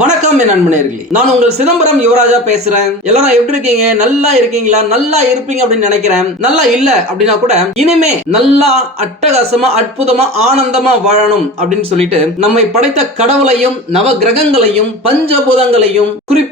வணக்கம் என் நண்பனர்களே. நான் உங்கள் சிதம்பரம் யுவராஜா பேசுறேன். எல்லாரும் எப்படி இருக்கீங்க? நல்லா இருக்கீங்களா? நல்லா இருப்பீங்க அப்படின்னு நினைக்கிறேன். நல்லா இல்ல அப்படின்னா கூட இனிமே நல்லா அட்டகாசமா அற்புதமா ஆனந்தமா வாழணும் அப்படின்னு சொல்லிட்டு நம்மை படைத்த கடவுளையும் நவ கிரகங்களையும் பஞ்சபூதங்களையும் குறிப்பு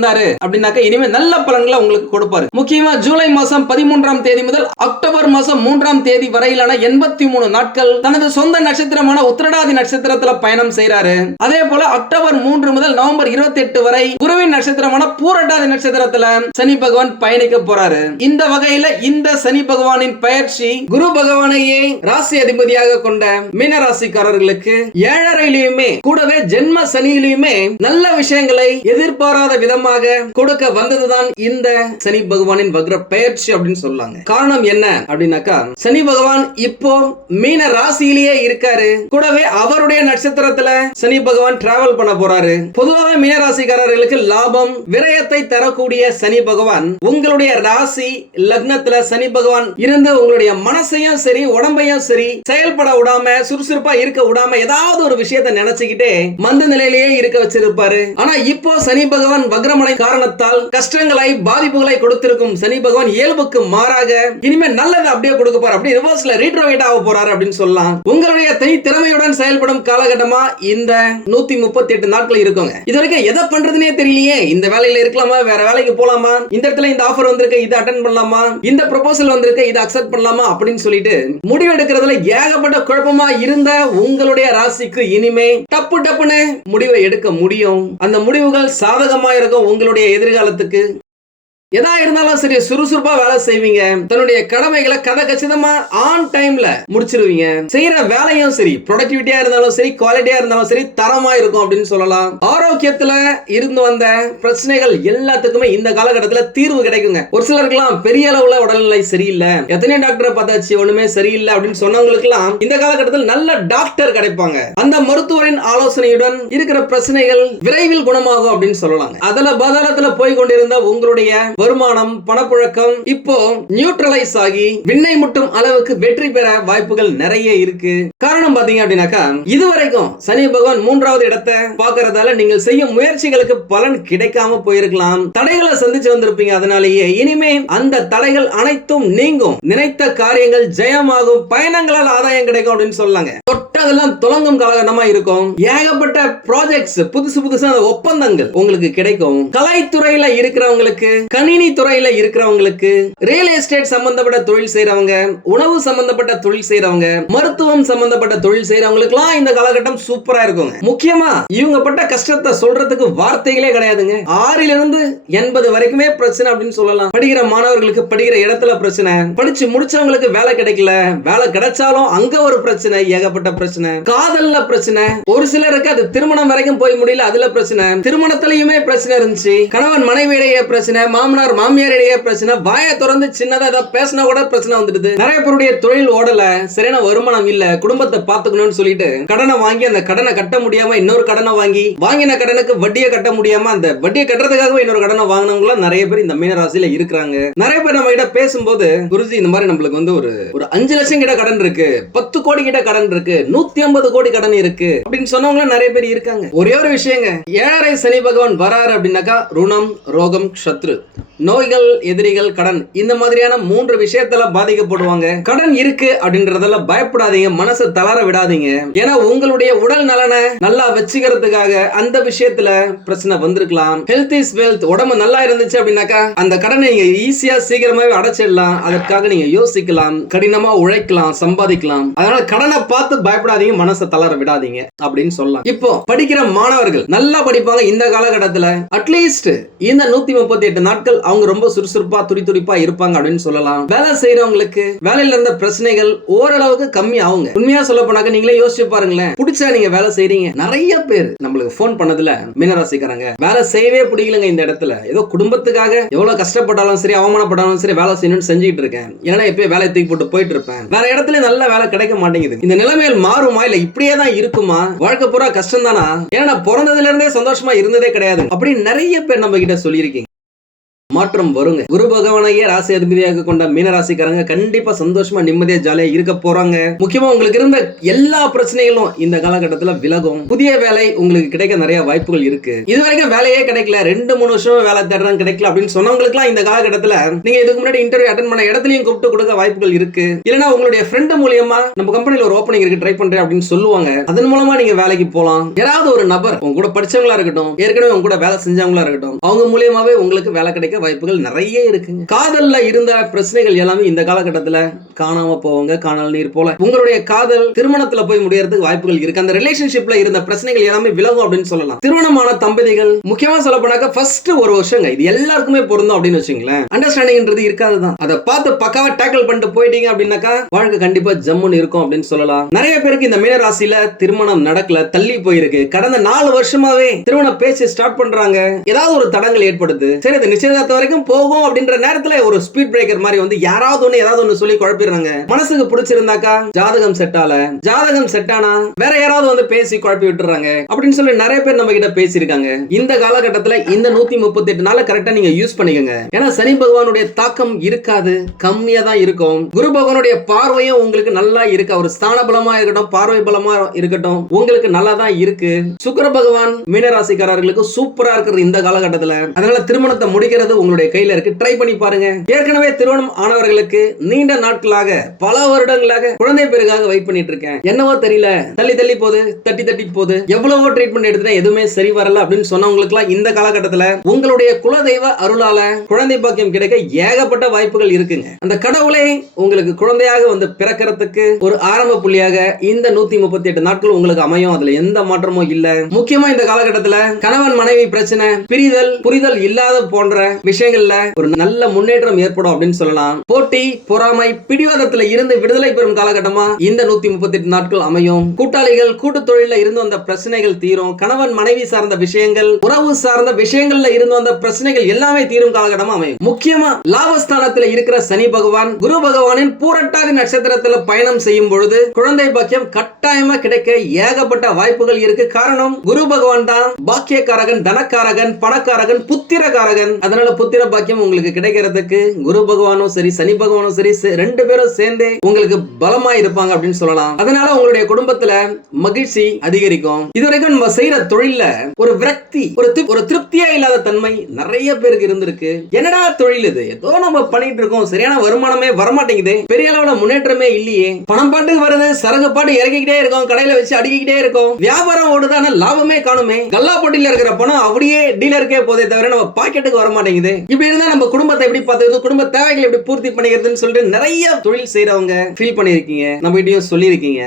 இருந்தாரு அப்படின்னாக்க இனிமே நல்ல பலன்களை உங்களுக்கு கொடுப்பாரு. முக்கியமா ஜூலை மாசம் பதிமூன்றாம் தேதி முதல் அக்டோபர் மாசம் மூன்றாம் தேதி வரையிலான எண்பத்தி மூணு நாட்கள் தனது சொந்த நட்சத்திரமான உத்திரடாதி நட்சத்திரத்துல பயணம் செய்யறாரு அதே போல அக்டோபர் மூன்று முதல் நவம்பர் இருபத்தி எட்டு வரை குருவின் நட்சத்திரமான பூரட்டாதி நட்சத்திரத்துல சனி பகவான் பயணிக்க போறாரு. இந்த வகையில இந்த சனி பகவானின் பயிற்சி குரு பகவானையே ராசி அதிபதியாக கொண்ட மீன ராசிக்காரர்களுக்கு ஏழரையிலுமே கூடவே ஜென்ம சனியிலுமே நல்ல விஷயங்களை எதிர்பாராத விதமாக கொடுக்க வந்ததுதான் இந்த சனி பகவானின் வக்ர பெயர்ச்சி அப்படின்னு சொல்லாங்க. காரணம் என்ன அப்படின்னாக்கா சனி பகவான் இப்போ மீன ராசியிலேயே இருக்காரு. கூடவே அவருடைய நட்சத்திரத்துல சனி பகவான் டிராவல் பண்ண போறாரு. பொதுவாக மீன ராசிக்காரர்களுக்கு லாபம் விரயத்தை தரக்கூடிய சனி பகவான் உங்களுடைய ராசி லக்னத்துல சனி பகவான் இருந்து உங்களுடைய மனசையும் சரி உடம்பையும் சரி செயல்பட விடாம சுறுசுறுப்பா இருக்க விடாம ஏதாவது ஒரு விஷயத்தை நினைச்சுக்கிட்டே மந்த நிலையிலேயே இருக்க வச்சிருப்பாரு. ஆனா இப்போ சனி பகவான் வக்ரம் வக்ரமனை காரணத்தால் கஷ்டங்களை பாதிப்புகளை கொடுத்திருக்கும் சனி பகவான் இயல்புக்கு மாறாக இனிமே நல்லதை அப்படியே கொடுக்க போறார். அப்படி ரிவர்ஸ்ல ரீட்ரோவேட் ஆக போறாரு அப்படின்னு சொல்லலாம். உங்களுடைய தனி திறமையுடன் செயல்படும் காலகட்டமா இந்த நூத்தி முப்பத்தி எட்டு நாட்கள் இருக்குங்க. இது வரைக்கும் எதை பண்றதுனே தெரியலையே. இந்த வேலையில இருக்கலாமா? வேற வேலைக்கு போலாமா? இந்த இடத்துல இந்த ஆஃபர் வந்திருக்கு இதை அட்டன் பண்ணலாமா? இந்த ப்ரொபோசல் வந்திருக்கு இதை அக்செப்ட் பண்ணலாமா? அப்படின்னு சொல்லிட்டு முடிவு எடுக்கிறதுல ஏகப்பட்ட குழப்பமா இருந்த உங்களுடைய ராசிக்கு இனிமே டப்பு டப்புன்னு முடிவை எடுக்க முடியும். அந்த முடிவுகள் சாதகமா இருக்கும் உங்களுடைய எதிர்காலத்துக்கு எதா இருந்தாலும் சரி சுறுசுறுப்பா வேலை செய்வீங்க. தன்னுடைய கடமைகளை கதை கச்சிதமா ஆன் டைம்ல முடிச்சிருவீங்க. செய்யற வேலையும் சரி ப்ரொடக்டிவிட்டியா இருந்தாலும் சரி குவாலிட்டியா இருந்தாலும் சரி தரமா இருக்கும் அப்படின்னு சொல்லலாம். ஆரோக்கியத்துல இருந்து வந்த பிரச்சனைகள் எல்லாத்துக்குமே இந்த காலகட்டத்துல தீர்வு கிடைக்குங்க. ஒரு சிலருக்குலாம் பெரிய அளவுல உடல்நிலை சரியில்லை. எத்தனை டாக்டரை பார்த்தாச்சு ஒண்ணுமே சரியில்லை அப்படின்னு சொன்னவங்களுக்குலாம் இந்த காலகட்டத்தில் நல்ல டாக்டர் கிடைப்பாங்க. அந்த மருத்துவரின் ஆலோசனையுடன் இருக்கிற பிரச்சனைகள் விரைவில் குணமாகும் அப்படின்னு சொல்லலாங்க. அதுல பாதாளத்துல போய் கொண்டிருந்த உங்களுடைய வருமானம் பணப்புழக்கம் இப்போ நியூட்ரலைஸ் ஆகி விண்ணை முட்டும் அளவுக்கு வெற்றி பெற வாய்ப்புகள் நிறைய இருக்கு. காரணம் பாத்தீங்க அப்படின்னாக்கா இதுவரைக்கும் சனி பகவான் மூன்றாவது இடத்தை பாக்குறதால நீங்கள் செய்யும் முயற்சிகளுக்கு பலன் கிடைக்காம போயிருக்கலாம். தடைகளை சந்திச்சு வந்திருப்பீங்க அதனாலேயே இனிமே அந்த தடைகள் அனைத்தும் நீங்கும். நினைத்த காரியங்கள் ஜெயமாகும். பயணங்களால் ஆதாயம் கிடைக்கும் அப்படின்னு சொல்லாங்க. அதெல்லாம் துலங்கும் காலகட்டமா இருக்கும்? ஏகப்பட்ட ப்ராஜெக்ட்ஸ் புதுசு புதுசான ஒப்பந்தங்கள் உங்களுக்கு கிடைக்கும். கலைத்துறையில இருக்கிறவங்களுக்கு கணினி துறையில இருக்கிறவங்களுக்கு ரியல் எஸ்டேட் சம்பந்தப்பட்ட தொழில் செய்யறவங்க உணவு சம்பந்தப்பட்ட தொழில் செய்யறவங்க மருத்துவம் சம்பந்தப்பட்ட தொழில் செய்யறவங்களுக்கு எல்லாம் இந்த காலகட்டம் சூப்பரா இருக்குங்க. முக்கியமா இவங்க பட்ட கஷ்டத்தை சொல்றதுக்கு வார்த்தைகளே கிடையாதுங்க. ஆறில இருந்து எண்பது வரைக்குமே பிரச்சனை அப்படின்னு சொல்லலாம். படிக்கிற மாணவர்களுக்கு படிக்கிற இடத்துல பிரச்சனை. படிச்சு முடிச்சவங்களுக்கு வேலை கிடைக்கல. வேலை கிடைச்சாலும் அங்க ஒரு பிரச்சனை ஏகப்பட்ட பிரச்சனை காதல்ல பிரச்சனை. ஒரு சிலருக்கு அது திருமணம் வரைக்கும் போய் முடியல அதுல பிரச்சனை. திருமணத்திலயுமே பிரச்சனை இருந்துச்சு. கணவன் மனைவியிடையே பிரச்சனை மாமனார் மாமியார் இடையே பிரச்சனை வாயை திறந்து சின்னதா ஏதாவது பேசினா கூட பிரச்சனை வந்துடுது. நிறைய பேருடைய தொழில் ஓடல சரியான வருமானம் இல்ல குடும்பத்தை பாத்துக்கணும்னு சொல்லிட்டு கடனை வாங்கி அந்த கடனை கட்ட முடியாம இன்னொரு கடனை வாங்கி வாங்கின கடனுக்கு வட்டியை கட்ட முடியாம அந்த வட்டியை கட்டுறதுக்காக இன்னொரு கடனை வாங்கினவங்க நிறைய பேர் இந்த மீன ராசியில இருக்கிறாங்க. நிறைய பேர் நம்ம கிட்ட பேசும்போது குருஜி இந்த மாதிரி நம்மளுக்கு வந்து ஒரு ஒரு அஞ்சு லட்சம் கிட்ட கடன் இருக்கு பத்து கோடி கிட்ட கடன் இருக்கு நூத்தி ஐம்பது கோடி கடன் இருக்கு. அப்படின்னு சொன்னவங்க நிறைய பேர் இருக்காங்க. ஒரே ஒரு விஷயங்க ஏழரை சனி பகவான் வராரு அப்படின்னாக்கா ருணம் ரோகம் சத்ரு. நோய்கள் எதிரிகள் கடன். இந்த மாதிரியான மூன்று விஷயத்துல பாதிக்கப்படுவாங்க. கடன் இருக்கு அப்படின்றதுல பயப்படாதீங்க மனசை தளர விடாதீங்க. ஏன்னா உங்களுடைய உடல் நலனை நல்லா வச்சுக்கிறதுக்காக அந்த விஷயத்துல பிரச்சனை வந்திருக்கலாம். ஹெல்த் இஸ் வெல்த் உடம்பு நல்லா இருந்துச்சு அப்படின்னாக்கா அந்த கடனை நீங்க ஈஸியா சீக்கிரமாவே அடைச்சிடலாம். அதற்காக நீங்க யோசிக்கலாம் கடினமா உழைக்கலாம் சம்பாதிக்கலாம். அதனால கடனை பார்த்து பயப்படாதீங்க மனசை தளர விடாதீங்க அப்படின்னு சொல்லலாம். இப்போ படிக்கிற மாணவர்கள் நல்லா படிப்பாங்க இந்த காலகட்டத்தில். அட்லீஸ்ட் இந்த நூத்தி முப்பத்தி எட்டு நாட்கள் அவங்க ரொம்ப சுறுசுறுப்பா துடி துடிப்பா இருப்பாங்க அப்படின்னு சொல்லலாம். வேலை செய்யறவங்களுக்கு வேலையில இருந்த பிரச்சனைகள் ஓரளவுக்கு கம்மி ஆகுங்க. உண்மையா சொல்ல போனாக்க நீங்களே யோசிச்சு பாருங்களேன். பிடிச்சா நீங்க வேலை செய்றீங்க. நிறைய பேர் நம்மளுக்கு போன் பண்ணதுல மீனராசிக்காரங்க. வேலை செய்யவே பிடிக்கலங்க இந்த இடத்துல. ஏதோ குடும்பத்துக்காக எவ்வளவு கஷ்டப்பட்டாலும் சரி அவமானப்பட்டாலும் சரி வேலை செய்யணும்னு செஞ்சுட்டு இருக்கேன். ஏன்னா எப்பயும் வேலை தூக்கி போட்டு போயிட்டு இருப்பேன். வேற இடத்துல நல்ல வேலை கிடைக்க மாட்டேங்குது. இந்த நிலைமையில் மாறுமா? இல்ல இப்படியே தான் இருக்குமா? வாழ்க்கை பூரா கஷ்டம் தானா ஏன்னா பிறந்ததுல இருந்தே சந்தோஷமா இருந்ததே கிடையாது அப்படின்னு நிறைய பேர் நம்ம கிட்ட சொல்லியிருக்கீங்க. மாற்றம் வருங்க. குரு பகவானையே ராசி அதிபதியாக கொண்ட மீன ராசிக்காரங்க கண்டிப்பா சந்தோஷமா நிம்மதியா ஜாலியா இருக்க போறாங்க. முக்கியமா உங்களுக்கு இருந்த எல்லா பிரச்சனைகளும் இந்த காலகட்டத்துல விலகும். புதிய வேலை உங்களுக்கு கிடைக்க நிறைய வாய்ப்புகள் இருக்கு. இது வரைக்கும் வேலையே கிடைக்கல. ரெண்டு மூணு வருஷம் வேலை தேடுறாங்க கிடைக்கல அப்படின்னு சொன்னவங்களுக்குலாம் இந்த காலகட்டத்துல நீங்க இதுக்கு முன்னாடி இன்டர்வியூ அட்டன் பண்ண இடத்துலயும் கூப்பிட்டு கொடுக்க வாய்ப்புகள் இருக்கு. இல்லைன்னா உங்களுடைய ஃப்ரெண்ட் மூலியமா நம்ம கம்பெனில ஒரு ஓப்பனிங் இருக்கு ட்ரை பண்றேன் அப்படின்னு சொல்லுவாங்க. அதன் மூலமா நீங்க வேலைக்கு போலாம். ஏதாவது ஒரு நபர் உங்க கூட படிச்சவங்களா இருக்கட்டும் ஏற்கனவே உங்க கூட வேலை செஞ்சவங்களா இருக்கட்டும் அவங்க மூலியமாவே உங்களுக்கு வேலை கிடைக்க வாய்ப்புகள் நிறைய இருக்குங்க. காதல்ல இருந்த பிரச்சனைகள் எல்லாமே இந்த காலகட்டத்துல காணாம போவாங்க காணல் நீர் போல. உங்களுடைய காதல் திருமணத்துல போய் முடியறதுக்கு வாய்ப்புகள் இருக்கு. அந்த ரிலேஷன்ஷிப்ல இருந்த பிரச்சனைகள் எல்லாமே விலகும் அப்படின்னு சொல்லலாம். திருமணமான தம்பதிகள் முக்கியமா சொல்ல போனாக்க ஃபர்ஸ்ட் ஒரு வருஷங்க. இது எல்லாருக்குமே பொருந்தும் அப்படின்னு வச்சுங்களேன் அண்டர்ஸ்டாண்டிங்ன்றது இருக்காதுதான். அதை பார்த்து பக்காவா டேக்கிள் பண்ணிட்டு போயிட்டீங்க அப்படின்னாக்கா வாழ்க்கை கண்டிப்பா ஜம்முன்னு இருக்கும் அப்படின்னு சொல்லலாம். நிறைய பேருக்கு இந்த மீன ராசியில திருமணம் நடக்கல தள்ளி போயிருக்கு. கடந்த நாலு வருஷமாவே திருமண பேச்சு ஸ்டார்ட் பண்றாங்க. ஏதாவது ஒரு தடங்கள் ஏற்படுது. சரி இது பொறுத்த வரைக்கும் போகும் அப்படின்ற நேரத்துல ஒரு ஸ்பீட் பிரேக்கர் மாதிரி வந்து யாராவது ஒண்ணு ஏதாவது ஒண்ணு சொல்லி குழப்பிடுறாங்க. மனசுக்கு பிடிச்சிருந்தாக்கா ஜாதகம் செட் ஆல. ஜாதகம் செட் ஆனா வேற யாராவது வந்து பேசி குழப்பி விட்டுறாங்க. அப்படின்னு சொல்லி நிறைய பேர் நம்ம கிட்ட பேசியிருக்காங்க. இந்த காலகட்டத்துல இந்த நூத்தி முப்பத்தி எட்டு நாள கரெக்டா நீங்க யூஸ் பண்ணிக்கோங்க. ஏன்னா சனி பகவானுடைய தாக்கம் இருக்காது. கம்மியா தான் இருக்கும். குரு பகவானுடைய பார்வையும் உங்களுக்கு நல்லா இருக்கு. அவர் ஸ்தான பலமா இருக்கட்டும் பார்வை பலமா இருக்கட்டும் உங்களுக்கு நல்லா தான் இருக்கு. சுக்கர பகவான் மீனராசிக்காரர்களுக்கு சூப்பரா இருக்கிறது இந்த காலகட்டத்துல. அதனால திருமணத்தை முடிக்கிறது உங்களுடைய கையில இருக்கு. ட்ரை பண்ணி பாருங்க. ஏற்கனவே திருமணம் ஆனவர்களுக்கு நீண்ட நாட்களாக பல வருடங்களாக குழந்தை பேருக்காக வெயிட் பண்ணிட்டு இருக்கேன். என்னவோ தெரியல. தள்ளி தள்ளி போகுது தட்டி தட்டி போகுது எவ்வளவோ ட்ரீட்மெண்ட் எடுத்துட்டேன். எதுவுமே சரி வரல அப்படின்னு சொன்னவங்களுக்கு இந்த காலகட்டத்துல உங்களுடைய குலதெய்வ அருளால குழந்தை பாக்கியம் கிடைக்க ஏகப்பட்ட வாய்ப்புகள் இருக்குங்க. அந்த கடவுளை உங்களுக்கு குழந்தையாக வந்து பிறக்கிறதுக்கு ஒரு ஆரம்ப புள்ளியாக இந்த நூத்தி முப்பத்தி எட்டு நாட்கள் உங்களுக்கு அமையும். அதுல எந்த மாற்றமும் இல்ல. முக்கியமா இந்த காலகட்டத்துல கணவன் மனைவி பிரச்சனை பிரிதல் புரிதல் இல்லாத போன்ற விஷயங்கள்ல ஒரு நல்ல முன்னேற்றம் ஏற்படும் அப்படின்னு சொல்லலாம். போட்டி பொறாமை பிடிவாதத்துல இருந்து விடுதலை பெறும் காலகட்டமா இந்த நூத்தி முப்பத்தி எட்டு நாட்கள் அமையும். கூட்டாளிகள் கூட்டு தொழில இருந்து வந்த பிரச்சனைகள் தீரும். கணவன் மனைவி சார்ந்த விஷயங்கள் உறவு சார்ந்த விஷயங்கள்ல இருந்து வந்த பிரச்சனைகள் எல்லாமே தீரும் காலகட்டமா அமையும். முக்கியமா லாபஸ்தானத்துல இருக்கிற சனி பகவான் குரு பகவானின் பூரட்டாதி நட்சத்திரத்துல பயணம் செய்யும் பொழுது குழந்தை பாக்கியம் கட்டாயமா கிடைக்க ஏகப்பட்ட வாய்ப்புகள் இருக்கு. காரணம் குரு பகவான் தான் பாக்கியக்காரகன் தனக்காரகன் பணக்காரகன் புத்திரகாரகன் அதனால புத்திர பாக்கியம் உங்களுக்கு கிடைக்கிறதுக்கு குரு பகவானும் சரி சனி பகவானும் சரி ரெண்டு பேரும் சேர்ந்து உங்களுக்கு பலமா இருப்பாங்க அப்படின்னு சொல்லலாம். அதனால உங்களுடைய குடும்பத்துல மகிழ்ச்சி அதிகரிக்கும். இதுவரைக்கும் நம்ம செய்யற தொழில ஒரு விரக்தி ஒரு ஒரு திருப்தியா இல்லாத தன்மை நிறைய பேருக்கு இருந்திருக்கு. என்னடா தொழில் இது? ஏதோ நம்ம பண்ணிட்டு இருக்கோம். சரியான வருமானமே வரமாட்டேங்குது. பெரிய அளவுல முன்னேற்றமே இல்லையே. பணம் பாட்டுக்கு வருது சரகு பாட்டு இறக்கிக்கிட்டே இருக்கும் கடையில வச்சு அடிக்கிட்டே இருக்கும். வியாபாரம் ஓடுதான லாபமே காணுமே. கல்லா போட்டியில இருக்கிற பணம் அப்படியே டீலருக்கே போதே தவிர நம்ம பாக்கெட்டுக்கு வர மாட்டேங்குது இப்படி இருந்தா நம்ம குடும்பத்தை எப்படி பார்த்துக்கிறது? குடும்ப தேவைகளை எப்படி பூர்த்தி பண்ணிக்கிறதுன்னு சொல்லிட்டு நிறைய தொழில் செய்யறவங்க ஃபீல் பண்ணிருக்கீங்க நம்ம கிட்டயும் சொல்லியிருக்கீங்க.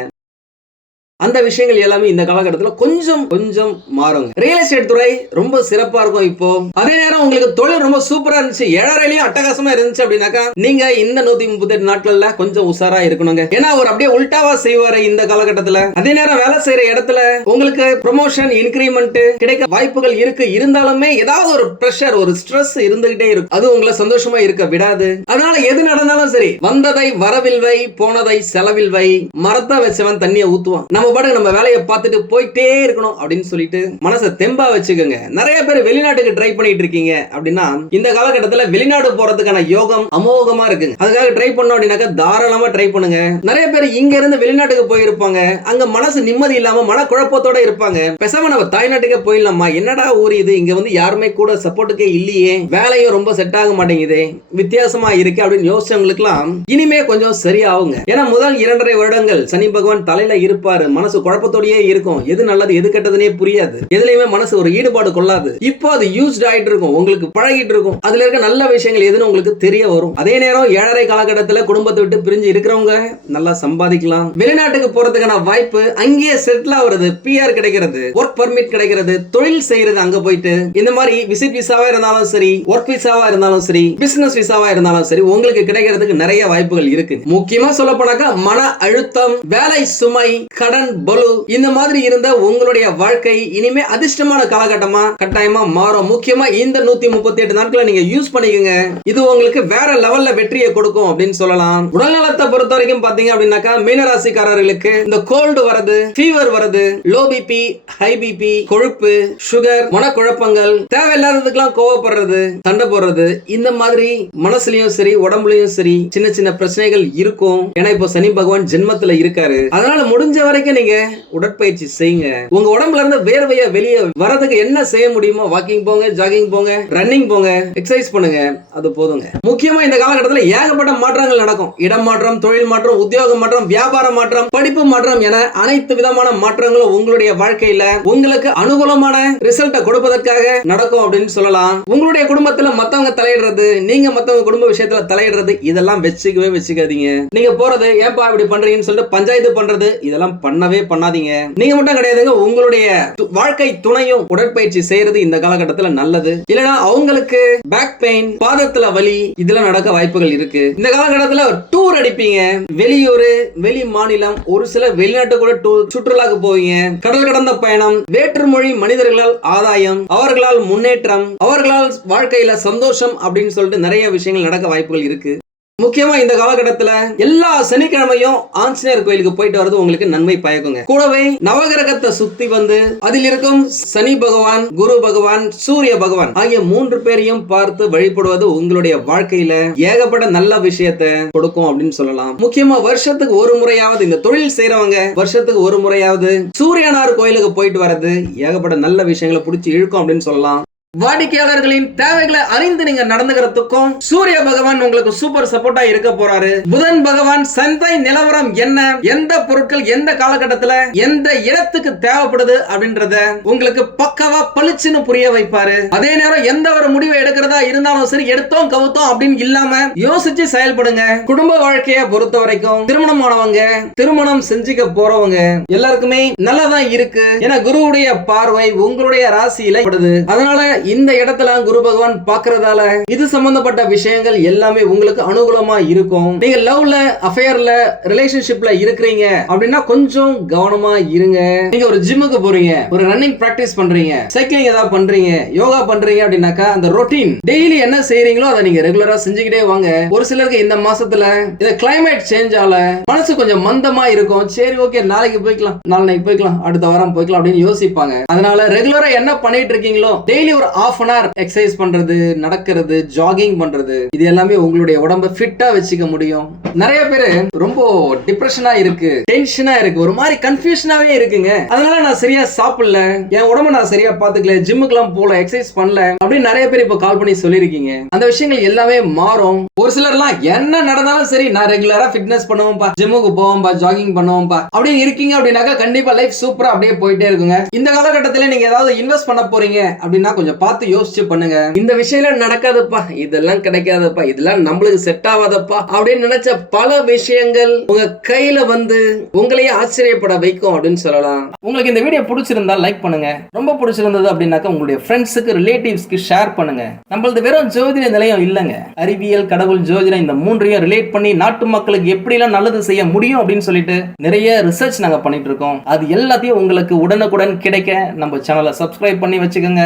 அந்த விஷயங்கள் எல்லாமே இந்த காலகட்டத்தில் கொஞ்சம் கொஞ்சம் மாறும் ரியல் எஸ்டேட் துறை ரொம்ப சிறப்பா இருக்கும் இப்போ. அதே நேரம் உங்களுக்கு தொழில் ரொம்ப சூப்பரா இருந்துச்சு. ஏழரையிலையும் அட்டகாசமா இருந்துச்சு அப்படின்னாக்கா நீங்க இந்த நூத்தி முப்பத்தி எட்டு நாட்கள்ல கொஞ்சம் உஷாரா இருக்கணுங்க. ஏன்னா அவர் அப்படியே உல்டாவா செய்வாரு இந்த காலகட்டத்துல. அதே நேரம் வேலை செய்யற இடத்துல உங்களுக்கு ப்ரொமோஷன் இன்க்ரிமெண்ட் கிடைக்க வாய்ப்புகள் இருக்கு. இருந்தாலுமே ஏதாவது ஒரு ப்ரெஷர் ஒரு ஸ்ட்ரெஸ் இருந்துகிட்டே இருக்கும். அது உங்களை சந்தோஷமா இருக்க விடாது. அதனால எது நடந்தாலும் சரி வந்ததை வரவில் வை போனதை செலவில் வை மரத்தை வச்சவன் தண்ணியை ஊத்துவான். நம்ம பாட்டுக்கு நம்ம வேலையை பார்த்துட்டு போயிட்டே இருக்கணும் அப்படின்னு சொல்லிட்டு மனசை தெம்பா வச்சுக்கோங்க. நிறைய பேர் வெளிநாட்டுக்கு ட்ரை பண்ணிட்டு இருக்கீங்க அப்படின்னா இந்த காலகட்டத்தில் வெளிநாடு போறதுக்கான யோகம் அமோகமா இருக்குங்க. அதுக்காக ட்ரை பண்ணோம் அப்படின்னாக்கா தாராளமா ட்ரை பண்ணுங்க. நிறைய பேர் இங்க இருந்து வெளிநாட்டுக்கு போயிருப்பாங்க. அங்க மனசு நிம்மதி இல்லாம மன குழப்பத்தோட இருப்பாங்க. பெசாம நம்ம தாய்நாட்டுக்கே போயிடலாமா? என்னடா ஊர் இது? இங்க வந்து யாருமே கூட சப்போர்ட்டுக்கே இல்லையே. வேலையும் ரொம்ப செட் ஆக மாட்டேங்குது. வித்தியாசமா இருக்கு அப்படின்னு யோசிச்சவங்களுக்குலாம் இனிமே கொஞ்சம் சரியாகுங்க. ஏன்னா முதல் இரண்டரை வருடங்கள் சனி பகவான் தலையில இருப்பாரு. மனசு குழப்பத்தோடயே இருக்கும். எது நல்லது எது கெட்டதுனே புரியாது. எதுலயுமே மனசு ஒரு ஈடுபாடு கொள்ளாது. இப்போ அது யூஸ்ட் ஆயிட்டு இருக்கும். உங்களுக்கு பழகிட்டு இருக்கும். அதுல இருக்க நல்ல விஷயங்கள் எதுன்னு உங்களுக்கு தெரிய வரும். அதே நேரம் ஏழரை காலகட்டத்தில் குடும்பத்தை விட்டு பிரிஞ்சு இருக்கிறவங்க நல்லா சம்பாதிக்கலாம். வெளிநாட்டுக்கு போறதுக்கான வாய்ப்பு அங்கேயே செட்டில் ஆகுறது பிஆர் கிடைக்கிறது ஒர்க் பர்மிட் கிடைக்கிறது தொழில் செய்யறது அங்க போயிட்டு இந்த மாதிரி விசிட் விசாவா இருந்தாலும் சரி ஒர்க் விசாவா இருந்தாலும் சரி பிசினஸ் விசாவா இருந்தாலும் சரி உங்களுக்கு கிடைக்கிறதுக்கு நிறைய வாய்ப்புகள் இருக்கு. முக்கியமா சொல்ல போனாக்கா மன அழுத்தம் வேலை சுமை கடன் பலு. இந்த மாதிரி இருந்த உங்களுடைய வாழ்க்கை இனிமே அதிர்ஷ்டமான காலகட்டமா கட்டாயமா மாறும். முக்கியமா இந்த நூத்தி முப்பத்தி எட்டு நாட்களை நீங்க யூஸ் பண்ணிக்கோங்க. இது உங்களுக்கு வேற லெவல்ல வெற்றியை கொடுக்கும் அப்படின்னு சொல்லலாம். உடல்நலத்தை பொறுத்த வரைக்கும் பாத்தீங்க அப்படின்னாக்கா மீனராசிக்காரர்களுக்கு இந்த கோல்டு வரது ஃபீவர் வரது லோ பிபி ஹை பிபி கொழுப்பு சுகர் மனக்குழப்பங்கள் தேவையில்லாததுக்கெல்லாம் கோவப்படுறது சண்டை போடுறது இந்த மாதிரி மனசுலயும் சரி உடம்புலயும் சரி சின்ன சின்ன பிரச்சனைகள் இருக்கும். ஏன்னா இப்போ சனி பகவான் ஜென்மத்துல இருக்காரு. அதனால முடிஞ்ச வரைக்கும் நீங்க உடற்பயிற்சி செய்யுங்க. உங்க உடம்புல இருந்து வேர்வைய வெளியே வரதுக்கு என்ன செய்ய முடியுமோ வாக்கிங் போங்க ஜாகிங் போங்க ரன்னிங் போங்க எக்ஸசைஸ் பண்ணுங்க அது போதுங்க. முக்கியமா இந்த காலகட்டத்தில் ஏகப்பட்ட மாற்றங்கள் நடக்கும். இடம் மாற்றம் தொழில் மாற்றம் உத்தியோக மாற்றம் வியாபார மாற்றம் படிப்பு மாற்றம் என அனைத்து விதமான மாற்றங்களும் உங்களுடைய வாழ்க்கையில உங்களுக்கு அனுகூலமான ரிசல்ட்டை கொடுப்பதற்காக நடக்கும் அப்படின்னு சொல்லலாம். உங்களுடைய குடும்பத்துல மத்தவங்க தலையிடுறது நீங்க மத்தவங்க குடும்ப விஷயத்துல தலையிடுறது இதெல்லாம் வச்சுக்கவே வச்சுக்காதீங்க. நீங்க போறது ஏன்பா இப்படி பண்றீங்கன்னு சொல்லிட்டு பஞ்சாயத்து பண்றது இதெல்லாம் பண்ண பண்ணவே பண்ணாதீங்க. நீங்க மட்டும் கிடையாதுங்க உங்களுடைய து- வாழ்க்கை துணையும் உடற்பயிற்சி செய்யறது இந்த காலகட்டத்துல நல்லது. இல்லனா அவங்களுக்கு பேக் பெயின் பாதத்துல வலி இதெல்லாம் நடக்க வாய்ப்புகள் இருக்கு. இந்த காலகட்டத்துல டூர் அடிப்பீங்க. வெளியூர் வெளி மாநிலம் ஒரு சில வெளிநாட்டு கூட டூர் சுற்றுலாக்கு போவீங்க. கடல் கடந்த பயணம் வேற்றுமொழி மனிதர்களால் ஆதாயம் அவர்களால் முன்னேற்றம் அவர்களால் வாழ்க்கையில சந்தோஷம் அப்படின்னு சொல்லிட்டு நிறைய விஷயங்கள் நடக்க வாய்ப்புகள் இருக்கு. முக்கியமா இந்த காலகட்டத்துல எல்லா சனிக்கிழமையும் ஆஞ்சநேயர் கோயிலுக்கு போயிட்டு வரது உங்களுக்கு நன்மை பயக்குங்க. கூடவே நவகிரகத்தை சுத்தி வந்து அதில் இருக்கும் சனி பகவான் குரு பகவான் சூரிய பகவான் ஆகிய மூன்று பேரையும் பார்த்து வழிபடுவது உங்களுடைய வாழ்க்கையில ஏகப்பட்ட நல்ல விஷயத்தை கொடுக்கும் அப்படின்னு சொல்லலாம். முக்கியமா வருஷத்துக்கு ஒரு முறையாவது இந்த தொழில் செய்யறவங்க வருஷத்துக்கு ஒரு முறையாவது சூரியனார் கோயிலுக்கு போயிட்டு வர்றது ஏகப்பட்ட நல்ல விஷயங்களை பிடிச்சி இழுக்கும் அப்படின்னு சொல்லலாம். வாடிக்கையாளர்களின் தேவைகளை அறிந்து நீங்க நடந்துகிறதுக்கும் சூரிய பகவான் உங்களுக்கு சூப்பர் சப்போர்ட்டா இருக்க போறாரு. புதன் பகவான் சந்தை நிலவரம் என்ன? எந்த பொருட்கள் எந்த காலகட்டத்துல எந்த இடத்துக்கு தேவைப்படுது அப்படின்றத உங்களுக்கு பக்கவா பளிச்சுன்னு புரிய வைப்பாரு. அதே நேரம் எந்த ஒரு முடிவை எடுக்கிறதா இருந்தாலும் சரி எடுத்தோம் கவுத்தோம் அப்படின்னு இல்லாம யோசிச்சு செயல்படுங்க. குடும்ப வாழ்க்கையை பொறுத்த வரைக்கும் திருமணம் ஆனவங்க திருமணம் செஞ்சுக்க போறவங்க எல்லாருக்குமே நல்லதான் இருக்கு. ஏன்னா குருவுடைய பார்வை உங்களுடைய ராசியில படுது அதனால இந்த இடத்துல குரு பகவான் பாக்குறதால இது சம்பந்தப்பட்ட விஷயங்கள் எல்லாமே உங்களுக்கு அனுகூலமா இருக்கும். நீங்க லவ்ல அஃபேர்ல ரிலேஷன்ஷிப்ல இருக்கிறீங்க அப்படின்னா கொஞ்சம் கவனமா இருங்க. நீங்க ஒரு ஜிம்முக்கு போறீங்க ஒரு ரன்னிங் பிராக்டிஸ் பண்றீங்க சைக்கிளிங் ஏதாவது பண்றீங்க யோகா பண்றீங்க அப்படின்னாக்கா அந்த ரொட்டீன் டெய்லி என்ன செய்யறீங்களோ அதை நீங்க ரெகுலரா செஞ்சுக்கிட்டே வாங்க. ஒரு சிலருக்கு இந்த மாசத்துல இந்த கிளைமேட் சேஞ்ச் ஆல மனசு கொஞ்சம் மந்தமா இருக்கும். சரி ஓகே நாளைக்கு போய்க்கலாம் நாளைக்கு போய்க்கலாம் அடுத்த வாரம் போய்க்கலாம் அப்படின்னு யோசிப்பாங்க. அதனால ரெகுலரா என்ன பண்ணிட்டு இருக்கீங்களோ டெய்லி ஒரு ஆஃப் அன் ஹவர் எக்ஸசைஸ் பண்றது நடக்கிறது ஜாகிங் பண்றது இது எல்லாமே உங்களுடைய உடம்ப ஃபிட்டா வச்சுக்க முடியும். நிறைய பேரு ரொம்ப டிப்ரெஷனா இருக்கு டென்ஷனா இருக்கு ஒரு மாதிரி கன்ஃபியூஷனாவே இருக்குங்க. அதனால நான் சரியா சாப்பிடல என் உடம்ப நான் சரியா பாத்துக்கல ஜிம்முக்குலாம் போல எக்ஸசைஸ் பண்ணல அப்படின்னு நிறைய பேர் இப்போ கால் பண்ணி சொல்லியிருக்கீங்க. அந்த விஷயங்கள் எல்லாமே மாறும். ஒரு சிலர்லாம் என்ன நடந்தாலும் சரி நான் ரெகுலரா ஃபிட்னஸ் பண்ணுவோம்பா ஜிம்முக்கு போவோம்பா ஜாகிங் பண்ணுவோம்பா அப்படின்னு இருக்கீங்க அப்படின்னாக்கா கண்டிப்பா லைஃப் சூப்பரா அப்படியே போயிட்டே இருக்குங்க. இந்த காலகட்டத்தில் நீங்க ஏதாவது இன்வெஸ்ட் பண்ண போறீங்க அப்படின்னா கொஞ்சம் பார்த்து யோசிச்சு பண்ணுங்க. இந்த விஷயம் நடக்காதுப்பா. இதெல்லாம் கிடைக்காதப்பா. இதெல்லாம் நம்மளுக்கு செட் ஆகாதப்பா அப்படின்னு நினைச்ச பல விஷயங்கள் உங்க கையில வந்து உங்களையே ஆச்சரியப்பட வைக்கும் அப்படின்னு சொல்லலாம். உங்களுக்கு இந்த வீடியோ பிடிச்சிருந்தா லைக் பண்ணுங்க. ரொம்ப பிடிச்சிருந்தது அப்படின்னாக்கா உங்களுடைய ஃப்ரெண்ட்ஸுக்கு ரிலேட்டிவ்ஸ்க்கு ஷேர் பண்ணுங்க. நம்மளது வெறும் ஜோதிட நிலையம் இல்லைங்க. அறிவியல் கடவுள் ஜோதிடம் இந்த மூன்றையும் ரிலேட் பண்ணி நாட்டு மக்களுக்கு எப்படிலாம் நல்லது செய்ய முடியும் அப்படின்னு சொல்லிட்டு நிறைய ரிசர்ச் நாங்க பண்ணிட்டு இருக்கோம். அது எல்லாத்தையும் உங்களுக்கு உடனுக்குடன் கிடைக்க நம்ம சேனலை சப்ஸ்கிரைப் பண்ணி வச்சுக்கோங்க.